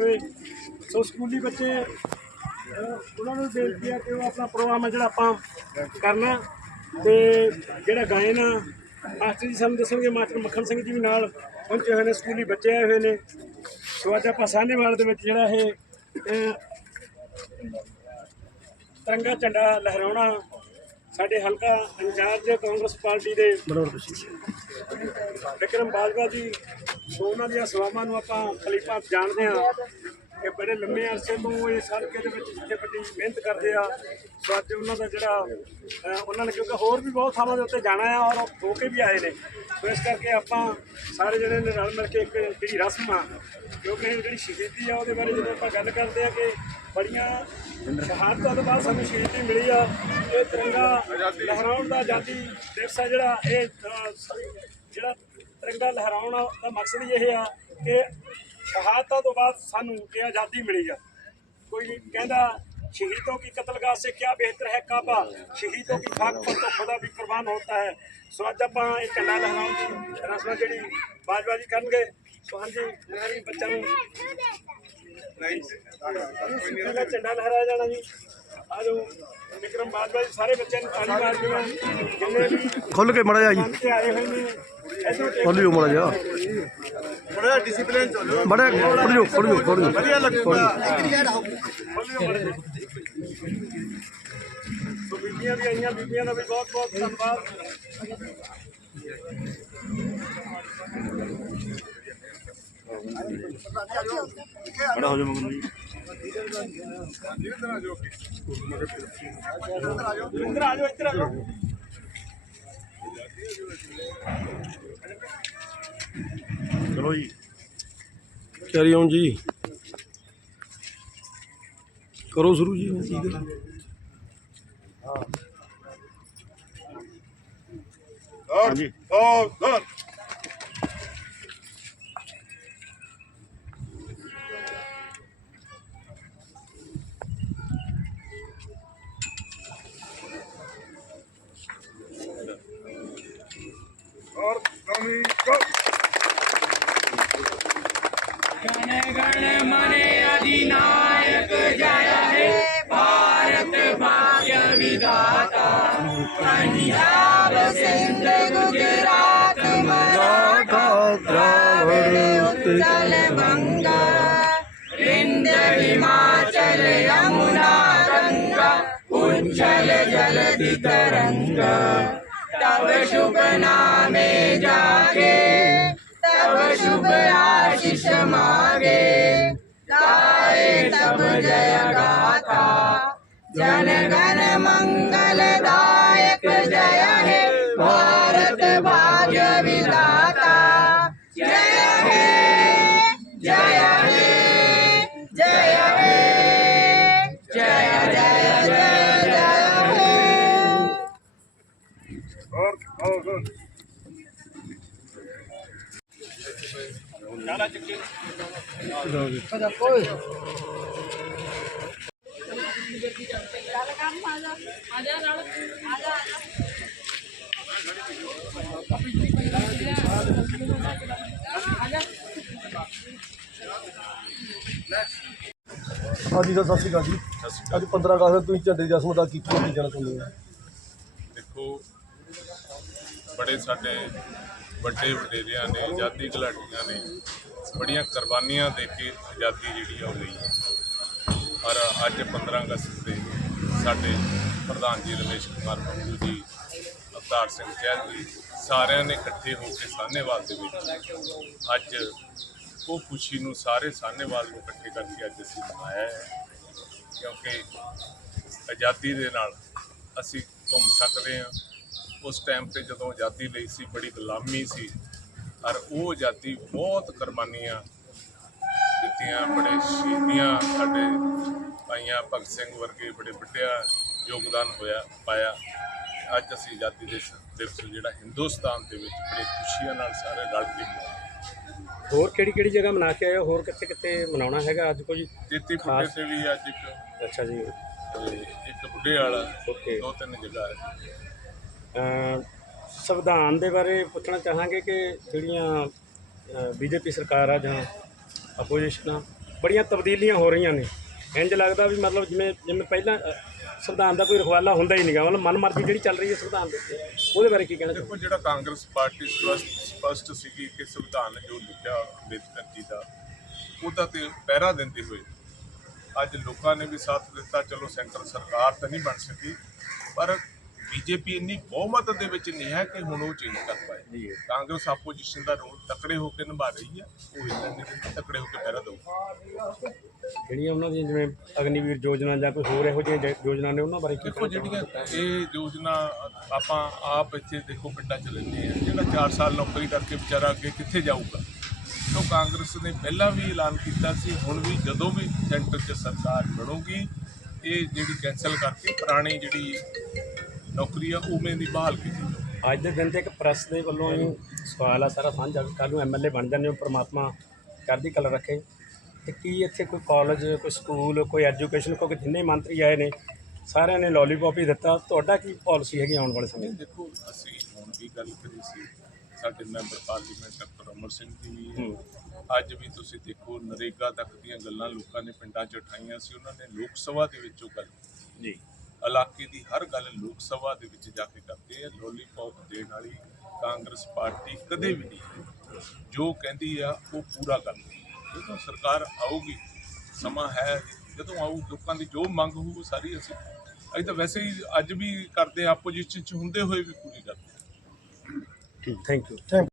ਹੋਏ ਸੋ ਸਕੂਲੀ ਬੱਚੇ ਉਹਨਾਂ ਨੂੰ ਬੇਨਤੀ ਹੈ ਕਿ ਉਹ ਆਪਣਾ ਪ੍ਰੋਗਰਾਮ ਹੈ ਜਿਹੜਾ ਆਪਾਂ ਕਰਨਾ ਤੇ ਜਿਹੜਾ ਗਾਇਨ ਆ, ਮਾਸਟਰ ਜੀ ਸਾਨੂੰ ਦੱਸਣਗੇ, ਮਾਸਟਰ ਮੱਖਣ ਸਿੰਘ ਜੀ ਵੀ ਨਾਲ ਪਹੁੰਚੇ ਹੋਏ ਨੇ, ਸਕੂਲੀ ਬੱਚੇ ਆਏ ਹੋਏ ਨੇ। ਸੋ ਅੱਜ ਆਪਾਂ ਸਾਹਨੇਵਾਲ ਦੇ ਵਿੱਚ ਜਿਹੜਾ ਇਹ ਤਿਰੰਗਾ ਝੰਡਾ ਲਹਿਰਾਉਣਾ ਸਾਡੇ ਹਲਕਾ ਇੰਚਾਰਜ ਕਾਂਗਰਸ ਪਾਰਟੀ ਦੇ ਵਿਕਰਮ ਬਾਜਵਾ ਜੀ ਸੋ ਉਹਨਾਂ ਦੀਆਂ ਸੇਵਾਵਾਂ ਨੂੰ ਆਪਾਂ ਖਲੀਫਾ ਜਾਣਦੇ ਹਾਂ ਕਿ ਬੜੇ ਲੰਮੇ ਅਰਸੇ ਤੋਂ ਇਸ ਹਲਕੇ ਦੇ ਵਿੱਚ ਜਿੱਥੇ ਵੱਡੀ ਮਿਹਨਤ ਕਰਦੇ ਆ ਸੋ ਅੱਜ ਉਹਨਾਂ ਦਾ ਜਿਹੜਾ ਅਹ, ਉਹਨਾਂ ਨੇ ਕਿਉਂਕਿ ਹੋਰ ਵੀ ਬਹੁਤ ਥਾਵਾਂ ਦੇ ਉੱਤੇ ਜਾਣਾ ਆ ਔਰ ਉਹ ਹੋ ਕੇ ਵੀ ਆਏ ਨੇ। ਸੋ ਇਸ ਕਰਕੇ ਆਪਾਂ ਸਾਰੇ ਜਿਹੜੇ ਨੇ ਰਲ ਮਿਲ ਕੇ ਇੱਕ ਜਿਹੜੀ ਰਸਮ ਆ ਕਿਉਂਕਿ ਇਹ ਜਿਹੜੀ ਸ਼ਹੀਦੀ ਆ ਉਹਦੇ ਬਾਰੇ ਜਦੋਂ ਆਪਾਂ ਗੱਲ ਕਰਦੇ ਆ ਕਿ ਬੜੀਆਂ ਸ਼ਹਾਦਤਾਂ ਤੋਂ ਬਾਅਦ ਸਾਨੂੰ ਸ਼ਹੀਦੀ ਮਿਲੀ ਆ ਇਹ ਤਿਰੰਗਾ ਲਹਿਰਾਉਣ ਦਾ ਆਜ਼ਾਦੀ ਦਿਵਸ ਆ ਜਿਹੜਾ ਇਹ ਅਹ, ਜਿਹੜਾ ਤਿਰੰਗਾ ਲਹਿਰਾਉਣ ਦਾ ਮਕਸਦ ਹੀ ਇਹ ਆ ਕਿ ਸ਼ਹਾਦਤਾਂ ਤੋਂ ਬਾਅਦ ਸਾਨੂੰ ਇਹ ਆਜ਼ਾਦੀ ਮਿਲੀ ਆ कोई कहता शहीदों की कत्लगाह से क्या बेहतर है काबा शहीदों की खाक पर तो खुदा भी कुर्बान होता है सो अज आप एक झंडा लहराउन की रस्म जी बाजबाजी करनगे सो हाँ जी मैं भी बच्चा ਪਹਿਲਾਂ ਝੰਡਾ ਲਹਿਰਾਇਆ ਜਾਣਾ ਜੀ ਆ ਜਾਓ ਵਿਕਰਮ ਬਾਜਵਾ ਜੀ ਸਾਰੇ ਬੱਚਿਆਂ ਨੂੰ ਤਾਲੀ ਮਾਰ ਦਿਓ ਜਿੰਨੇ ਵੀ ਖੁੱਲ ਕੇ ਮੜਾ ਜਾ ਜੀ। ਤੇ ਆਏ ਹੋਏ ਨੇ ਇਧਰੋਂ ਖੋਲਿਓ ਮੜਾ ਜਾ ਬੜਾ ਡਿਸਪਲਿਨ ਚੱਲੋ ਮੜਾ ਖੋਲਿਓ ਖੋਲਿਓ ਖੋਲਿਓ ਵਧੀਆ ਲੱਗੂਗਾ। ਸੋ ਬੀਬੀਆਂ ਵੀ ਆਈਆਂ ਬੀਬੀਆਂ ਦਾ ਵੀ ਬਹੁਤ ਬਹੁਤ ਧੰਨਵਾਦ। ਬੜਾ ਹੋ ਜਾ ਮਗਨ ਜੀ। ਇੱਧਰ ਆ ਜਾਓ ਇੱਧਰ ਆ ਜਾਓ ਚਲੋ ਜੀ। ਕੈਰੀ ਔਨ ਜੀ। ਕਰੋ ਸ਼ੁਰੂ ਜੀ। ਠੀਕ ਹੈ ਹਾਂਜੀ। ਓ ਗੁੱਡ और चल गंगा विंध्य हिमाचल यमुना गंगा उज्जल जलधि तरंगा तब शुभ नामे जागे तब शुभ आशीष मागे गाए तब जय गाथा जन गण भारत भाग्य विधाता जय हे जय हे जय हे जय जय जय जय हे और ओ गुड ਹਾਂਜੀ ਸਰ ਸਤਿ ਸ਼੍ਰੀ ਅਕਾਲ ਜੀ। ਅੱਜ 15 ਅਗਸਤ ਤੁਸੀਂ ਝੰਡੇ ਦੀ ਰਸਮ ਦਾ ਕੀਤੀ ਕੀ ਜਾਣਾ ਚਾਹੁੰਦੇ ਹੋ? ਦੇਖੋ, ਬੜੇ ਸਾਡੇ ਵੱਡੇ ਵਡੇਰਿਆਂ ਨੇ, ਆਜ਼ਾਦੀ ਘੁਲਾਟੀਆਂ ਨੇ, ਬੜੀਆਂ ਕੁਰਬਾਨੀਆਂ ਦੇ ਕੇ ਆਜ਼ਾਦੀ ਜਿਹੜੀ ਆ ਉਹ ਲਈ ਹੈ। ਔਰ ਅੱਜ 15 ਅਗਸਤ ਦੇ ਸਾਡੇ ਪ੍ਰਧਾਨ ਜੀ ਰਮੇਸ਼ ਕੁਮਾਰ ਬੱਬੂ ਜੀ ਅਵਤਾਰ ਸਿੰਘ ਚਹਿਲ ਸਾਰਿਆਂ ਨੇ ਇਕੱਠੇ ਹੋ ਕੇ ਸਾਹਨੇਵਾਲ ਦੇ ਵਿੱਚ ਅੱਜ ਉਹ ਖੁਸ਼ੀ ਨੂੰ ਸਾਰੇ ਸਾਹਨੇਵਾਲ ਨੂੰ ਇਕੱਠੇ ਕਰਕੇ ਅੱਜ ਅਸੀਂ ਮਨਾਇਆ ਹੈ। ਕਿਉਂਕਿ ਆਜ਼ਾਦੀ ਦੇ ਨਾਲ ਅਸੀਂ ਘੁੰਮ ਸਕਦੇ ਹਾਂ। ਉਸ ਟਾਈਮ ਤੇ ਜਦੋਂ ਆਜ਼ਾਦੀ ਲਈ ਸੀ, ਬੜੀ ਗੁਲਾਮੀ ਸੀ। ਔਰ ਉਹ ਆਜ਼ਾਦੀ ਬਹੁਤ ਕੁਰਬਾਨੀਆਂ ਦਿੱਤੀਆਂ। ਬੜੇ ਸ਼ਹੀਦੀਆਂ ਸਾਡੇ ਭਾਈਆਂ ਭਗਤ ਸਿੰਘ ਵਰਗੇ ਬੜੇ ਵੱਡਿਆ ਯੋਗਦਾਨ ਹੋਇਆ, ਪਾਇਆ। ਅੱਜ ਅਸੀਂ ਆਜ਼ਾਦੀ ਦੇ ਦਿਵਸ ਜਿਹੜਾ ਹਿੰਦੁਸਤਾਨ ਦੇ ਵਿੱਚ ਬੜੀ ਖੁਸ਼ੀਆਂ ਨਾਲ ਸਾਰੇ ਰਲ ਕੇ ਮਨਾਉਂਦੇ ਹੋਰ ਕਿਹੜੀ ਕਿਹੜੀ ਜਗ੍ਹਾ ਮਨਾ ਕੇ ਆਏ ਹੋ? ਹੋਰ ਕਿੱਥੇ ਕਿੱਥੇ ਮਨਾਉਣਾ ਹੈਗਾ ਅੱਜ ਕੋਈ ਤੇਤੀ ਬੁੱਢੇ ਤੇ ਵੀ ਅੱਜ ਇੱਕ ਅੱਛਾ ਜੀ। ਤੇ ਇੱਕ ਬੁੱਢੇ ਵਾਲਾ. ਦੋ ਤਿੰਨ ਜਗ੍ਹਾ ਹੈ। ਅਮ ਸੰਵਿਧਾਨ ਦੇ ਬਾਰੇ ਪੁੱਛਣਾ ਚਾਹਾਂਗੇ ਕਿ ਜਿਹੜੀਆਂ ਬੀਜੇਪੀ ਸਰਕਾਰ ਆ ਜਾਂ ਆਪੋਜੀਸ਼ਨ ਆ ਬੜੀਆਂ ਤਬਦੀਲੀਆਂ ਹੋ ਰਹੀਆਂ ਨੇ। ਇੰਜ ਲੱਗਦਾ ਵੀ ਮਤਲਬ ਜਿਵੇਂ ਜਿਵੇਂ ਪਹਿਲਾਂ ਅ, ਸੰਵਿਧਾਨ ਦਾ ਕੋਈ ਰਖਵਾਲਾ ਹੁੰਦਾ ਹੀ ਨਹੀਂਗਾ। ਮਤਲਬ ਮਨਮਰਜ਼ੀ ਜਿਹੜੀ ਚੱਲ ਰਹੀ ਹੈ ਸੰਵਿਧਾਨ ਦੇ ਉੱਤੇ। ਉਹਦੇ ਬਾਰੇ ਕੀ ਕਹਿਣਾ ਚਾਹੋਗੇ? ਦੇਖੋ ਜਿਹੜਾ ਕਾਂਗਰਸ ਪਾਰਟੀ ਸਪਸ਼ਟ ਸਪਸ਼ਟ ਸੀਗੀ ਕਿ ਸੰਵਿਧਾਨ ਜੋ ਲਿਖਿਆ ਅੰਬੇਦਕਰ ਜੀ ਦਾ ਉਹਦਾ ਤੇ ਪਹਿਰਾ ਦਿੰਦੇ ਹੋਏ ਅੱਜ ਲੋਕਾਂ ਨੇ ਵੀ ਸਾਥ ਦਿੱਤਾ। ਚਲੋ ਸੈਂਟਰ ਸਰਕਾਰ ਤਾਂ ਨਹੀਂ ਬਣ ਸਕੀ ਪਰ ਬੀਜੇਪੀ ਇੰਨੀ ਬਹੁਮਤ ਦੇ ਵਿੱਚ ਨਹੀਂ ਹੈ ਕਿ ਹੁਣ ਉਹ ਚੇਂਜ ਕਰ ਪਾਏ। ਕਾਂਗਰਸ ਆਪੋਜੀਸ਼ਨ ਦਾ ਰੋਲ ਤਕੜੇ ਹੋ ਕੇ ਨਿਭਾ ਰਹੀ ਹੈ ਉਹ ਇਹਨਾਂ ਨੇ ਤਕੜੇ ਹੋ ਕੇ ਪਹਿਰਾ ਦਊ ਜਿਹੜੀਆਂ ਉਹਨਾਂ ਦੀਆਂ ਜਿਵੇਂ ਅਗਨੀਵੀਰ ਯੋਜਨਾ ਜਾਂ ਕੋਈ ਹੋਰ ਇਹੋ ਜਿਹੀਆਂ ਯੋਜਨਾ ਨੇ ਉਹਨਾਂ ਬਾਰੇ ਕੀ ਦੇਖੋ ਜਿਹੜੀਆਂ ਇਹ ਯੋਜਨਾ ਆਪਾਂ ਆਪ ਇੱਥੇ ਦੇਖੋ ਪਿੰਡਾਂ ਚ ਲੈਂਦੇ ਆ। ਜਿਹੜਾ 4 ਸਾਲ ਨੌਕਰੀ ਕਰਕੇ ਵਿਚਾਰਾ ਅੱਗੇ ਕਿੱਥੇ ਜਾਊਗਾ? ਤੋਂ ਕਾਂਗਰਸ ਨੇ ਪਹਿਲਾਂ ਵੀ ਐਲਾਨ ਕੀਤਾ ਸੀ ਹੁਣ ਵੀ ਜਦੋਂ ਵੀ ਸੈਂਟਰ 'ਚ ਸਰਕਾਰ ਬਣੂਗੀ ਇਹ ਜਿਹੜੀ ਕੈਨਸਲ ਕਰਕੇ ਪੁਰਾਣੀ ਜਿਹੜੀ ਨੌਕਰੀ ਆ ਉਵੇਂ ਦੀ ਬਹਾਲ ਕੀਤੀ ਅੱਜ ਦੇ ਦਿਨ ਤੇ ਇੱਕ ਪ੍ਰੈਸ ਦੇ ਵੱਲੋਂ ਸਵਾਲ ਆ ਸਾਰਾ ਸਾਂਝਾ ਵੀ ਕੱਲ੍ਹ ਨੂੰ ਐਮਐਲਏ ਬਣ ਜਾਂਦੇ ਹੋ ਪ੍ਰਮਾਤਮਾ ਚੜ੍ਹਦੀ ਕਲਾ ਰੱਖੇ। ਤੇ ਕੀ ਇੱਥੇ ਕੋਈ ਕਾਲਜ ਕੋਈ ਸਕੂਲ ਕੋਈ ਐਜੂਕੇਸ਼ਨ ਕੋਈ ਜਿੰਨੇ ਮੰਤਰੀ ਆਏ ਨੇ ਸਾਰਿਆਂ ਨੇ ਲੋਲੀਪੌਪ ਹੀ ਦਿੱਤਾ। ਤੁਹਾਡਾ ਕੀ ਪਾਲਿਸੀ ਹੈਗੀ ਆਉਣ ਵਾਲੇ ਸਮੇਂ ਦੇਖੋ ਅਸੀਂ ਹੁਣ ਵੀ ਗੱਲ ਕਰੀ ਸੀ ਸਾਡੇ member parliament doctor Amar Singh ji ਵੀ। ਅੱਜ ਵੀ ਤੁਸੀਂ ਦੇਖੋ ਨਰੇਗਾ ਤੱਕ ਦੀਆਂ ਗੱਲਾਂ ਲੋਕਾਂ ਨੇ ਪਿੰਡਾਂ 'ਚ ਉਠਾਈਆਂ ਸੀ ਉਹਨਾਂ ਨੇ ਲੋਕ ਸਭਾ ਦੇ ਵਿੱਚ ਉਹ ਗੱਲ ਜੀ। ਇਲਾਕੇ ਦੀ ਹਰ ਗੱਲ ਲੋਕ ਸਭਾ ਦੇ ਵਿੱਚ ਜਾ ਕੇ ਕਰਦੇ ਆ। ਲੋਲੀਪੌਪ ਦੇਣ ਵਾਲੀ ਕਾਂਗਰਸ ਪਾਰਟੀ ਕਦੇ ਵੀ ਨਹੀਂ ਜੋ ਕਹਿੰਦੀ ਆ ਉਹ ਪੂਰਾ ਕਰਦੀ। ਜਦੋਂ ਸਰਕਾਰ ਆਊਗੀ ਸਮਾਂ ਹੈ ਜਦੋਂ ਆਊ ਲੋਕਾਂ ਦੀ ਜੋ ਮੰਗ ਹੋਊ ਉਹ ਸਾਰੀ ਅਸੀਂ ਅਸੀਂ ਤਾਂ ਵੈਸੇ ਹੀ ਅੱਜ ਵੀ ਕਰਦੇ ਆ ਆਪੋਜੀਸ਼ਨ 'ਚ ਹੁੰਦੇ ਹੋਏ ਵੀ ਪੂਰੀ ਕਰਦੇ ਹਾਂ। Thank you